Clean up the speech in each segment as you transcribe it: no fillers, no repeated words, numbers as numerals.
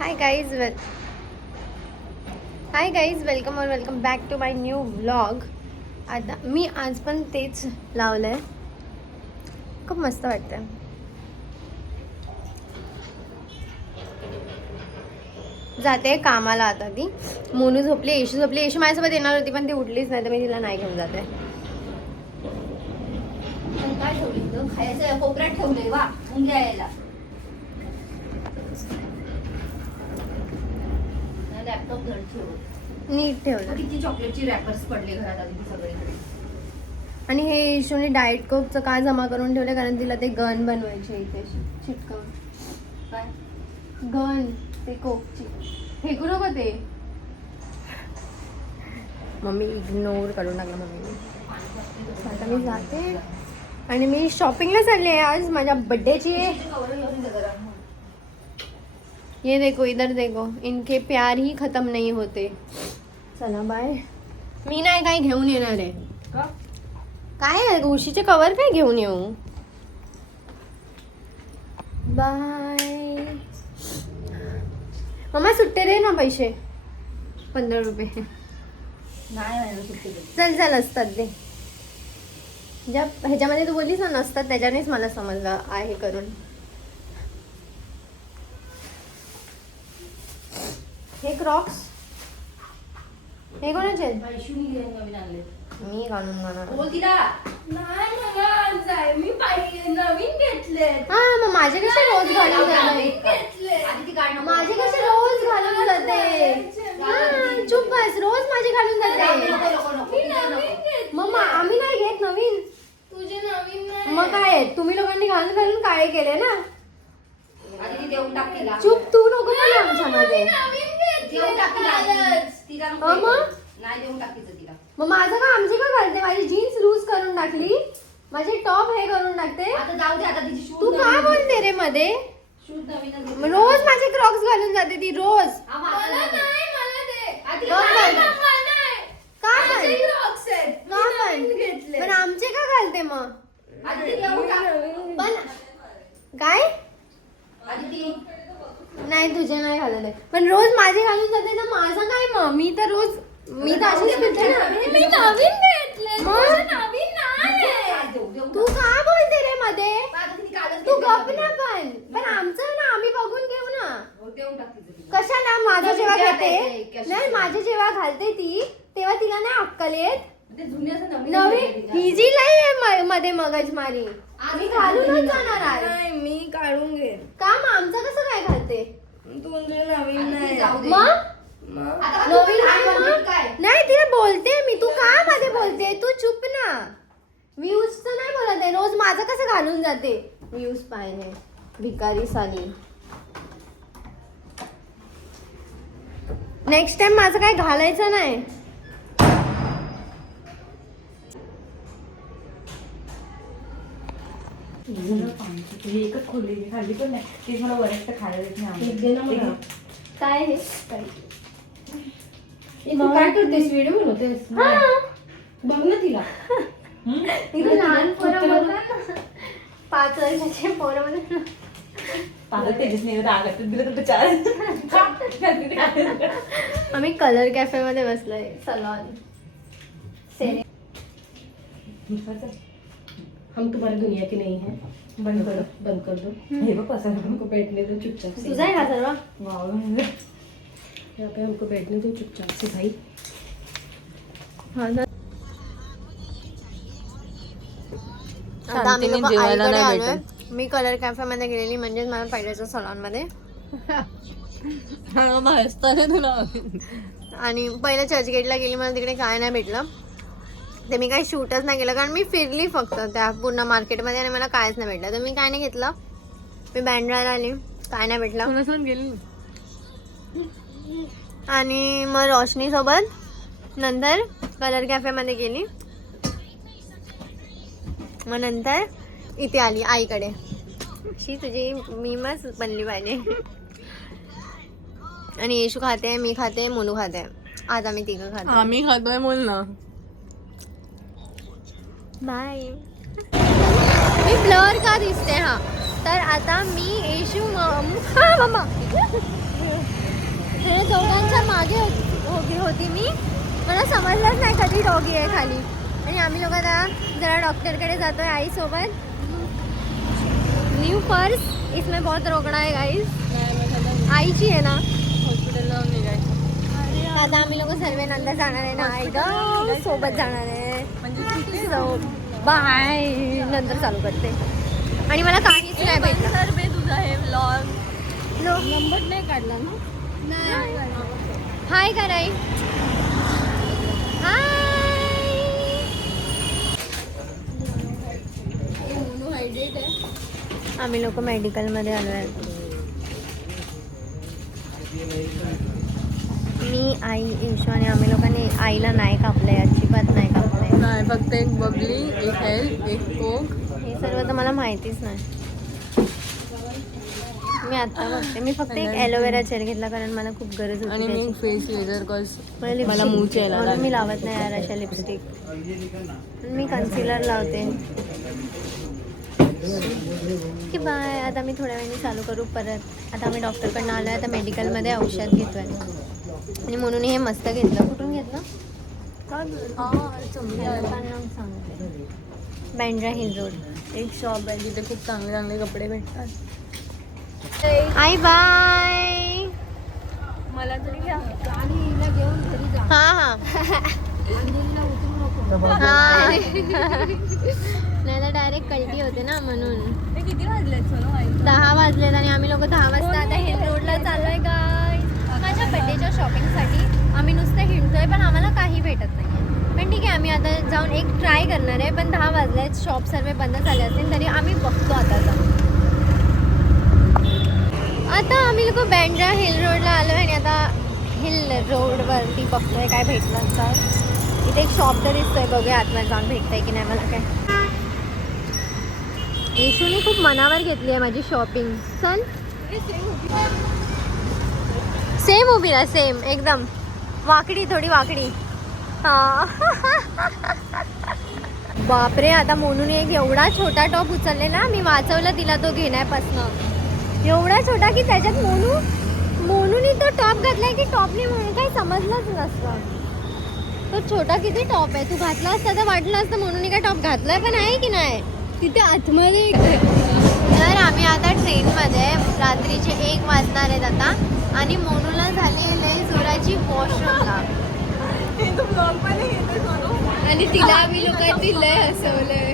हाय guys welcome और welcome back to my new vlog. आता मी आज पण तेच लावलं आहे. खूप मस्त वाटतं. जाते कामाला आता. ती मोनू झोपली, येशू झोपली. येशू माझ्यासोबत येणार होती पण ती उठलीच नाही तर मी तिला नाही घेऊन जाते. काय ठेवली खायचं कोपऱ्यात ठेवलंय वा मुंग्या यायला. लॅपटॉप घर ठेव नीट ठेवलं. किती चॉकलेटची रॅपर्स पडले घरात आधी सगळे. आणि हे येशूने डाएट कोकचं का जमा करून ठेवलं कारण तिला ते गन बनवायचे इथे चिटकवून. काय गन ते कोकची फेकू नको ते. मम्मी इग्नोर करून टाकलं मम्मीने. आता मी जाते आणि मी शॉपिंगला चालली आहे आज माझ्या बर्थडेची आहे. ये देखो इधर देखो, इनके प्यार ही खत्म नहीं होते. चला बाय. मी नाही काय घेऊन येणार आहे. काय उशीचे कवर काय घेऊन येऊ. बाय. मम्मा सुट्टे दे ना पैसे 15 रुपये. नाही चल चल असतात दे. ज्या ह्याच्यामध्ये तू बोललीस ना नसतात त्याच्यानेच मला समजलं आहे करून. हे क्रॉक्स हे कोणाचे आहेत? नवीन आणले. मी घालून जाणार. बोल तिला. नाही मी नवीन घेतले. हा मग माझे कसे रोज घालून जाते. माझे कसे रोज घालून जाते. हा चुप बस. रोज माझे घालून जाते. मग आम्ही नाही घेत नवीन. तुझे नवीन मग काय आहे? तुम्ही लोकांनी घालून घालून काळे केले ना. आधी देऊन टाक तिला. चुप तू नको बोलू आमच्यामध्ये. देऊन टाक तिला मग नाही देऊन टाक तिला. मग माझं का आमची का घालते. माझी जीन्स लूज करून टाकली. माझे टॉप हे करून टाकते. आता जाऊ दे आता तिची शूज. तू काय बोलते रे मध्ये. शूज नवीनच मग रोज माझे क्रॉक्स घालून जाते ती रोज. मला दे. आधी का पण? का पण? माझे क्रॉक्स आहेत. का पण? घेतले. पण आमचे का घालते मग. आधी ती देऊन टाक. पण काय आधी ती नाही तुझे नाही घालत आहे. पण रोज माझे घालून जाते तर माझं काय मग. मी तर रोज मी तर अशीच फिरते ना. मी नवीन घेतले. मग? नवीन नाही. तू का बोलते रे मध्ये. तू गप घेतले. ना. पण आमचं ना आम्ही बघून घेऊ ना. देऊन टाक तिला. कशाला माझं नवीन जेव्हा घ्या घेते ते, नाही माझे जेव्हा घालते ती तेव्हा तिला नाही अक्कल येत. ते जुने असं नवीन नवीन ही जी लई आहे मध्ये मगज मारी. मी घालूनच जाणार आज. नाही मी काढून घे. का मग आमचं कसं काय घालते. तुझे नवीन आधी नाही जाऊ दे. मग मग आता नवीन काय आहे म्हणते मग? काय? नाही तिला बोलते मी. तू का मध्ये बोलते. तू चुप ना. व्ह्यूजचं नाही बोलत आहे. रोज माझं कसं घालून जाते. व्ह्यूज पाहिजे भिकारी साली. नेक्स्ट टाइम माझं काय घालायचं नाही. एकच खोली खाल्ली पण नाही. ते मला वरिष्ठ खायला देत नाही. काय हे तू काय करतेस व्हिडिओ बनवतेस. बघ ना तिला. इथे लहान पोरं बोलतात ना. 5 वर्षाचे पोरं बोलतात ना. पागल तेजस रागात दिलं तर 4. आम्ही कलर कॅफे मध्ये बसलोय. सलॉन हम तुम्हारी दुनिया की नहीं है. बंद करो बंद कर दो. हे बघ असं हमको बैठने दो चुपचाप से. तुझा आहे का सर्व. यहाँ पे हमको बैठने दो चुपचाप से भाई. आता आम्ही लोकं आईकडे आलोय. मी कलर कॅफे मध्ये गेलेली म्हणजेच मला पहिल्याच्या सलॉन मध्ये. आणि पहिल्या चर्चगेटला गेली. मला तिकडे काय नाही भेटलं. ते मी काही शूटच नाही केलं कारण मी फिरली फक्त त्या पूर्ण मार्केटमध्ये आणि मला कायच नाही भेटलं. तर मी काय नाही घेतलं. मी बँड्राला आली. काय नाही भेटलं. गेली आणि मग रोशनी सोबत नंतर कलर कॅफेमध्ये गेली. मग नंतर इथे आली आईकडे. अशी तुझी मीमच बनली पाहिजे. आणि येशू खाते, मी खाते, मोनू खाते. आज आम्ही तिघं खातो. आम्ही खातोय बोल ना. बाय. मी ब्लर का दिसते. हा तर आता मी येशू मम्मा होती मी, मला समजलंच नाही कधी डॉगी आहे खाली. आणि आम्ही लोक आता जरा डॉक्टरकडे जातोय आईसोबत. न्यू पर्स इसमें बहुत रोकड़ा है गाइस. आईची आहे ना हॉस्पिटलला निघायचं. आता आम्ही लोक सर्व नंतर जाणार आहे ना आई ग सोबत जाणार आहे. म्हणजे सो बाय नंतर चालू करते. आणि मला काहीच नाही भेटलं. तर बे तुझा हे व्लॉग नो नंबर नाही काढला ना. हाय कराई हाय. आम्ही लोक मेडिकलमध्ये आलो आहे. मी आई येशू आणि आम्ही लोकांनी आईला नाही कापलंय, अजिबात नाही कापलंय. नाही फक्त एक बबली, एक हेल्थ, एक कोक. हे सर्व तर मला माहितीच नाही. मी आता बघते. मी फक्त एक ॲलोवेरा जेल घेतला कारण मला खूप गरज आणि होती मी त्याची. फेस लेझर कॉस मला मला lipstick- मूछ यायला म्हणून मी लागली. लावत नाही यार अशा लिपस्टिक. मी कन्सिलर लावते की बाय. आता मी थोड्या वेळाने चालू करू परत. आता आम्ही डॉक्टरकडनं आलो आहे. आता मेडिकलमध्ये औषध घेतोय आणि म्हणून हे मस्त घेतलं. कुठून घेतलं सांगते. बँड्रा हिल रोड एक शॉप आहे जिथे खूप चांगले चांगले कपडे भेटतात. आई बाय. मला तरी घ्या. हां हां हां नाही तर डायरेक्ट कल्टी होते ना म्हणून. ते किती वाजलेत सोनू आई? 10 वाजलेत आणि आम्ही लोक 10 वाजता आता हिल रोडला चाललोय गाईस. माझ्या बड्डेच्या शॉपिंगसाठी आम्ही नुसतं हिंडतोय पण आम्हाला काही भेटत नाही. पण ठीक आहे आम्ही आता जाऊन एक ट्राय करणार आहे. पण 10 वाजलेत, शॉप सर्व बंद झाले असतील तरी आम्ही बघतो आता जाऊन. आता आम्ही लोक बँड्रा हिल रोडला आलो आहे आणि आता हिल रोडवरती बघतोय काय भेटलं तर. इथे एक शॉप तर दिसतोय, बघूया आतमध्ये जाऊन भेटतंय की नाही मला काय. येशूने खूप मनावर घेतली आहे माझी शॉपिंग. चल सेम उभी राहा, सेम एकदम वाकडी, थोडी वाकडी. हा बापरे. आता मोनूने एक एवढा छोटा टॉप उचललेला. मी वाचवलं तिला तो घेण्यापासनं. एवढा छोटा की त्याच्यात मोनूने तो टॉप घातलाय की टॉपने म्हणून काही समजलंच नसतं. तो छोटा किती टॉप आहे. तू घातला असता तर वाटलं असतं म्हणून काय टॉप घातलाय पण आहे की नाही तिथे आतमध्ये. तर आम्ही आता ट्रेनमध्ये रात्रीचे 1 वाजणार आहेत आता आणि मोनूला झाली लय जोराची वॉशरूमला. आणि तिला आम्ही लोकांनी लय हसवलंय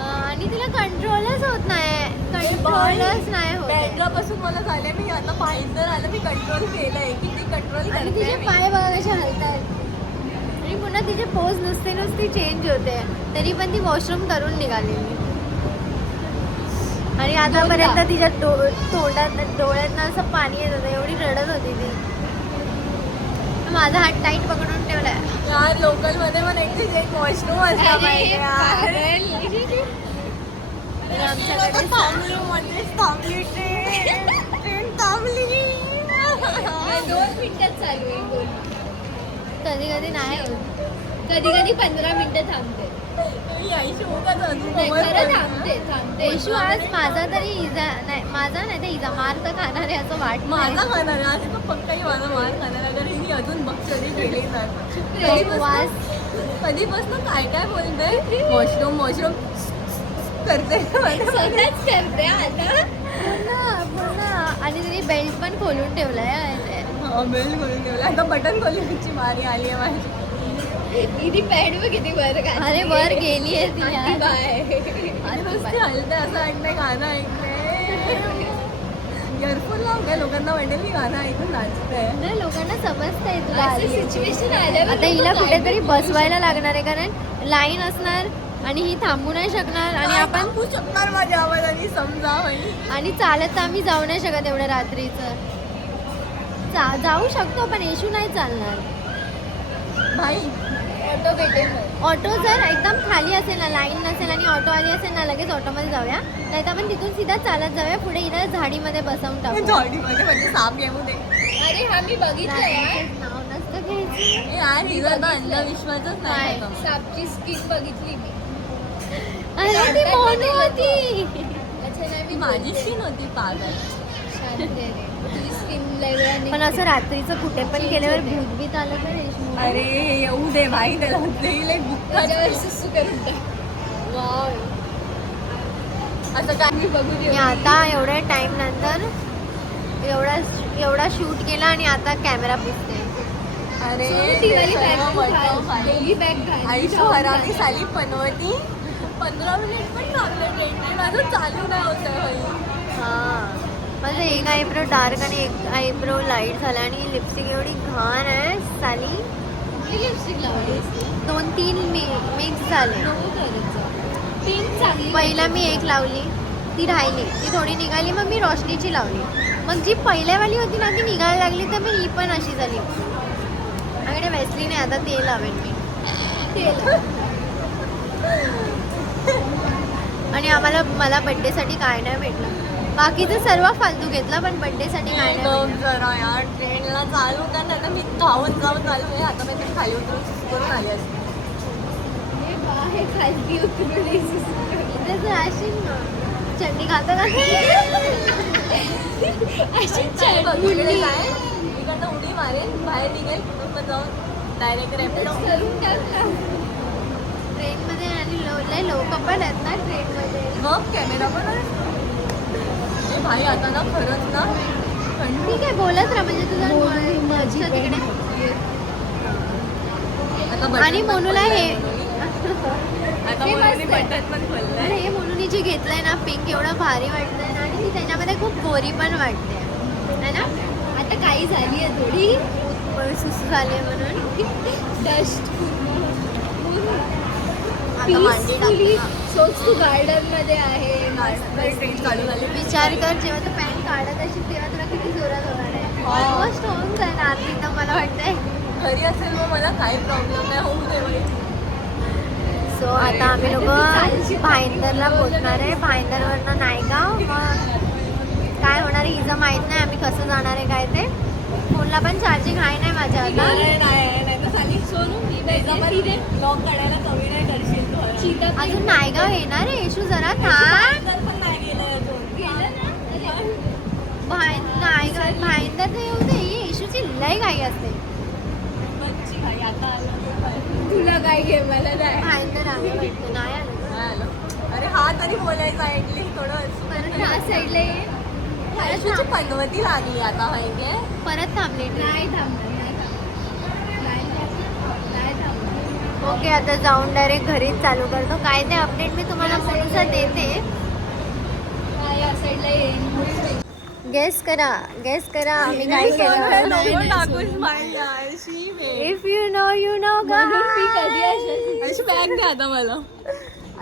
आणि तिला कंट्रोलच होत नाही. कंट्रोलच नाही होत. बँड्रापासून मला झाले. मी आता पाहिजे आलं मी कंट्रोल केलंय. किती कंट्रोल आणि तिचे पाय बघा कसे हलतात आणि पुन्हा तिचे पोज नुसती चेंज होते. तरी पण ती वॉशरूम करून निघालेली. आणि आतापर्यंत तिच्या तोंडात डोळ्यातनं असं पाणी येत होतं. एवढी रडत होती ती. माझा हात टाईट पकडून ठेवलाय. यार लोकल मध्ये पण एक वॉशरूम असला पाहिजे यार. आमच्याकडे थांबली ट्रेन थांबली. 2 मिनिटात चालू आहे. कधी कधी नाही होत. कधी कधी 15 मिनिटं थांबते. खरं थांबते. येशू आज माझा तरी इजा नाही, माझा नाही तर इजा मार तर खाणार आहे असं वाटतं. माझा खाणार आहे आज. पक्काही माझा मार खाणार आहे. अगर हिने अजून बक्षरी केली कधीपासून काय काय बोलते. वॉशरूम करते स्वतःच करते आता. पुन्हा आणि तिने बेल्ट पण खोलून ठेवलाय. बेल्ट खोलून ठेवला. आता बटन खोलण्याची बारी आली आहे माझी. इथे पॅड वर किती वर अरे वर गेली आहे ती. अरे नुसती हलते असं वाटतंय गाणं ऐकते. इयरफोन लावून काय लोकांना वाटेल मी गाणं ऐकून नाचते. नाही लोकांना समजतंय तुला आली आहे. सिच्युएशन आल्यावर आता हिला कुठेतरी बसवायला लागणार आहे कारण लाईन असणार आणि ही थांबू नाही शकणार आणि आपण थांबू शकणार माझ्या आवाजाने समजा. आणि चालत तर आम्ही जाऊ नाही शकत एवढ्या रात्रीचं. जाऊ शकतो पण येशू नाही चालणार. भाई ऑटो भेटेल. ऑटो जर एकदम खाली असेल ना, लाईन नसेल आणि ऑटो आली असेल ना, लगेच ऑटोमध्ये जाऊया. नाही तर आपण तिथून सीधा चालत जाऊया. पुढे इथं झाडीमध्ये बसवून टाकू. झाडीमध्ये म्हणजे साप घेऊ दे. अरे हा मी बघितलं यार. नाव नसतं घ्यायचं. यार हिला तर अंधविश्वासच नाही काय? होता. सापची स्किन बघितली मी. अरे ती मोनू होती. अच्छा नाही ती मी माझी स्किन होती पागल. शांत आहे रे. तुझी स्किन वेगळ्या पण असं रात्रीचं कुठे पण गेल्यावर भूतभीत आलं तर यशू. अरे येऊ दे भाई, त्याला बुक्का सुसू करून टाक. असं काय मी बघू मी आता एवढ्या टाइम नंतर एवढा शूट केला आणि आता कॅमेरा पिसते. अरे ती वाली सर्व bag work घाल. off आहे. दोघी bag घाल. आयुष्य हरामी साली पनवती 15 मिनिट पण थांबलं ट्रेन माझं चालू नाही होत आहे. हां माझं एक आयब्रो डार्क आणि एक आयब्रो लाईट झाला आणि लिपस्टिक एवढी घाण आहे साली. कुठली लिपस्टिक लावलीस? 2-3 मिक्स झाले. पिंक चांगली. पहिला मी एक लावली, ती राहिली, ती थोडी निघाली, मग मी रोशनीची लावली. मग जी पहिल्यावाली होती ना ती निघायला लागली तर मग ही पण अशी झाली. माझ्याकडे वेस्लिन आहे, आता ते लावेन मी. आणि मला बड्डेसाठी काय नाही भेटलं. बाकीचं सर्व फालतू घेतलं पण बड्डेसाठी काय नाही भेटलं. जरा यार ट्रेनला चालू होता ना, तर मी धावत चालू आहे. आता मी ते खाली उतरून सुरू करून आली असते. हे खाली उतरून इथेच राहशील ना, चटणी खाता का? अशी काय बघितलं काय? इकडनं उडी मारेन, बाहेर निघेल, मग जाऊन डायरेक्ट रॅपिडो करून टाक ना. ट्रेनमध्ये आणि लय लोक पण आहेत ना ट्रेनमध्ये. मग कॅमेरा पण आहे. ए भाई आता ना खरंच ना ठीक आहे बोलत राहा म्हणजे तुझं माझी तिकडे. आता आणि मोनूला हे आता मोनूने बटन पण खोललंय. आणि हे मोनूने जे घेतलंय ना पिंक एवढं भारी वाटतंय ना, आणि ती त्याच्यामध्ये खूप गोरी पण वाटते है ना. आता काही झाली आहे थोडी सुसू झाली म्हणून डस्ट. आता मांडी टाकली. सोच तू गार्डन मध्ये आहे. ट्रेन चालू झाली. विचार कर जेव्हा तू पॅन्ट काढत असेल तेव्हा तुला किती जोरात होणार आहे. ऑलमोस्ट होऊन जाईल आरती तर मला वाटतंय. घरी असेल मग मला काही प्रॉब्लेम नाही होऊ दे बाई. सो आता आम्ही लोक भाईंदरला पोहोचणार आहे. भाईंदरवरनं नायगाव. मग काय होणार आहे हिचं माहीत नाही, आम्ही कसं जाणार आहे काय ते. फोनला पण चार्जिंग आहे नाही माझ्या आता. नाही तर साली सोनू ब्लॉग काढायला कमी नाही करशील तू. अजून नायगाव येणार आहे येशू जरा थांब. पण नाही गेलं अजून. नायगाव भाईंदर तर येऊ दे. येशूची लय घाई असते. बच्ची भाई आता आलं. तुला काय घे मला नाही. भाईंदर आलं वाटतं नाही आलं. नाही आलं. अरे हा तरी बोलायचा ॲटलीस्ट थोडं. परत ह्या साईडला ये. तुझी पनवती लागली आता माहितीये. परत थांबली नाही थांबणार. नाही थांबणार. ओके आता जाऊन डायरेक्ट घरीच चालू करतो. काय ते अपडेट मी तुम्हाला पुढचं देते. या साईडला येईन. गेस करा आम्ही काय केलं. If you know you know मी कधी असेल बॅग द्या आता मला.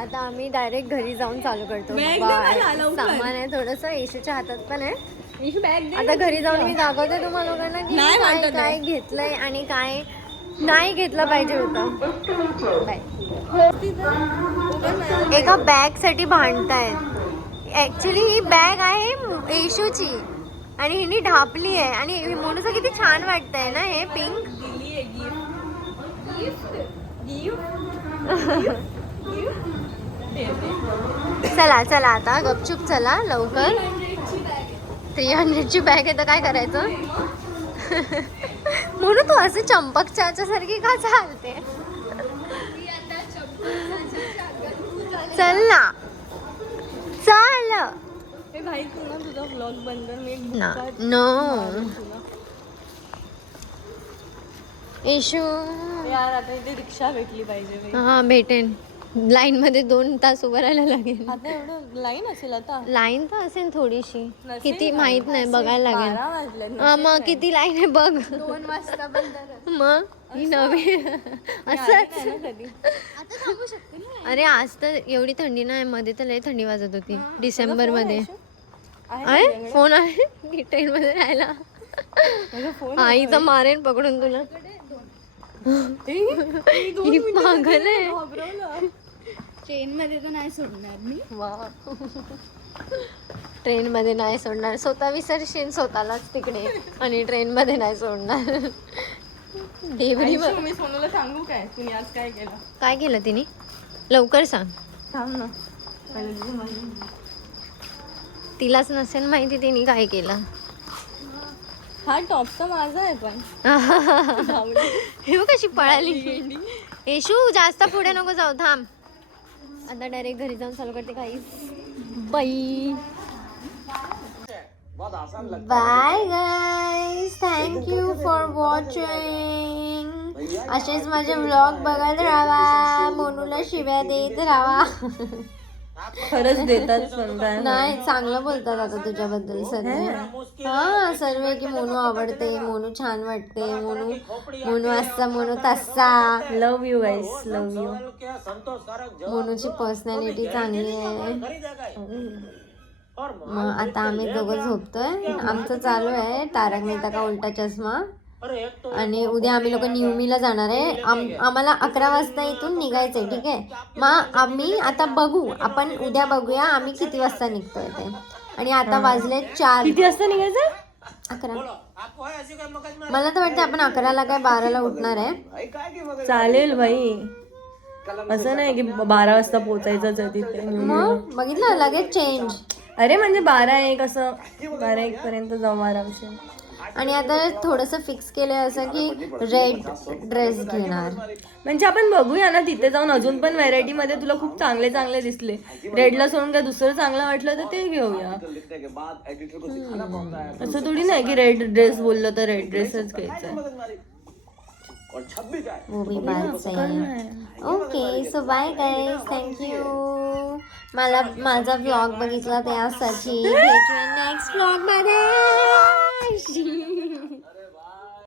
आता आम्ही डायरेक्ट घरी जाऊन चालू करतो. Bag दे मला, लवकर. सामान आहे थोडंसं येशूच्या हातात पण आहे. इशू बॅग आता घरी जाऊन मी दाखवते तुम्हाला लोकांना की नाही काय वाटत काय घेतलंय आणि काय नाही घेतलं पाहिजे होतं. बाय. एका बॅग साठी भांडतायत. ऍक्च्युली ही बॅग आहे येशूची आणि हिने ढापली आहे. आणि मोनूचं किती छान वाटतंय ना हे पिंक. दिली आहे चला चला आता गपचूप चला लवकर. 300ची बॅग आहे तर काय करायचं. म्हणून तू असे चंपकच्या सारखी का चालते. चल ना चल ए भाई तू ना तुझा व्लॉग बंद कर. मी एक ना बुक्का नो तुला. इशू. यार आता इथे रिक्षा भेटली पाहिजे बाई. हा भेटेन. लाईन मध्ये 2 तास उभं राहायला लागेल. आता एवढं लाईन असेल आता. लाईन तर असेल थोडीशी. नसेल किती ना. माहित नाही बघायला लागेल. 12 वाजलेत. हा नसेल मग नाही. किती लाईन आहे बघ. 2 वाजता बंद. मग ही नवी मी आली असंच. नाही ना कधी. आता थांबू शकते ना. अरे आज तर एवढी थंडी नाही. मध्ये तर लय थंडी वाजत होती डिसेंबर मध्ये. आहे आहे फोन आहे ट्रेन मध्ये राहायला. माझा फोन आई तर मारेन पकडून तुला. ही पागल आहे. ट्रेन मध्ये तर नाही सोडणार मी. ट्रेन मध्ये नाही सोडणार. स्वतः विसरशील स्वतःलाच तिकडे आणि ट्रेन मध्ये नाही सोडणार. देवरी आयुष्य, मी सोनूला सांगू काय तुम्ही आज काय केलं. काय केलं तिने लवकर सांग. थांब ना पहिले तुझं माझं. तिलाच नसेल माहिती तिने काय केलं. हा टॉप तर माझा आहे पण हे बघ कशी पळाली. येशू जास्त पुढे नको जाऊ, थांब. आता डायरेक्ट घरी जाऊन चालू करते काही. Bye bye guys, thank you for watching. असेच माझे व्लॉग बघत राहा, मोनूला शिव्या देत राहा. खरंच देतात पण काय नाही, चांगलं बोलतात आता तुझ्याबद्दल सर्व. हा, सर्व की मोनू आवडते, मोनू छान वाटते, मोनू असा, मोनू तसा. Love you guys, love you. मोनूची पर्सनॅलिटी चांगली आहे. मग आता आम्ही दोघं झोपतोय. आमचं चालू आहे तारक मेहता का उलटा चष्मा. आणि उद्या आम्ही लोक न्यूमीला जाणार आहे. आम्हाला 11 वाजता इथून निघायचंय, ठीक आहे. मग आम्ही आता बघू, आपण उद्या बघूया आम्ही किती वाजता निघतोय ते. आणि आता वाजले 4. किती वाजता निघायचं? 11. मला तर वाटतं आपण 11ला काय 12ला उठणार आहे. चालेल बाई, असं नाही की 12 वाजता पोचायचंच आहे तिथे. मग बघितलं, लगेच चेंज. अरे म्हणजे 12-1 असं, 12-1 पर्यंत जाऊ आरामशीर. आणि आता थोडंसं फिक्स केलंय असं की रेड ड्रेस घेणार. म्हणजे आपण बघूया ना तिथे जाऊन, अजून पण व्हरायटी मध्ये तुला खूप चांगले चांगले दिसले. रेडला सोडून काय दुसरं चांगलं वाटलं तर ते घेऊया. असं थोडी नाही की रेड ड्रेस बोललं तर रेड ड्रेसच घ्यायचा. वो भी बात सही. Okay, so bye guys, thank you माझा व्लॉग बघितला त्यासाठी. भेटूया नेक्स्ट व्लॉग मध्ये.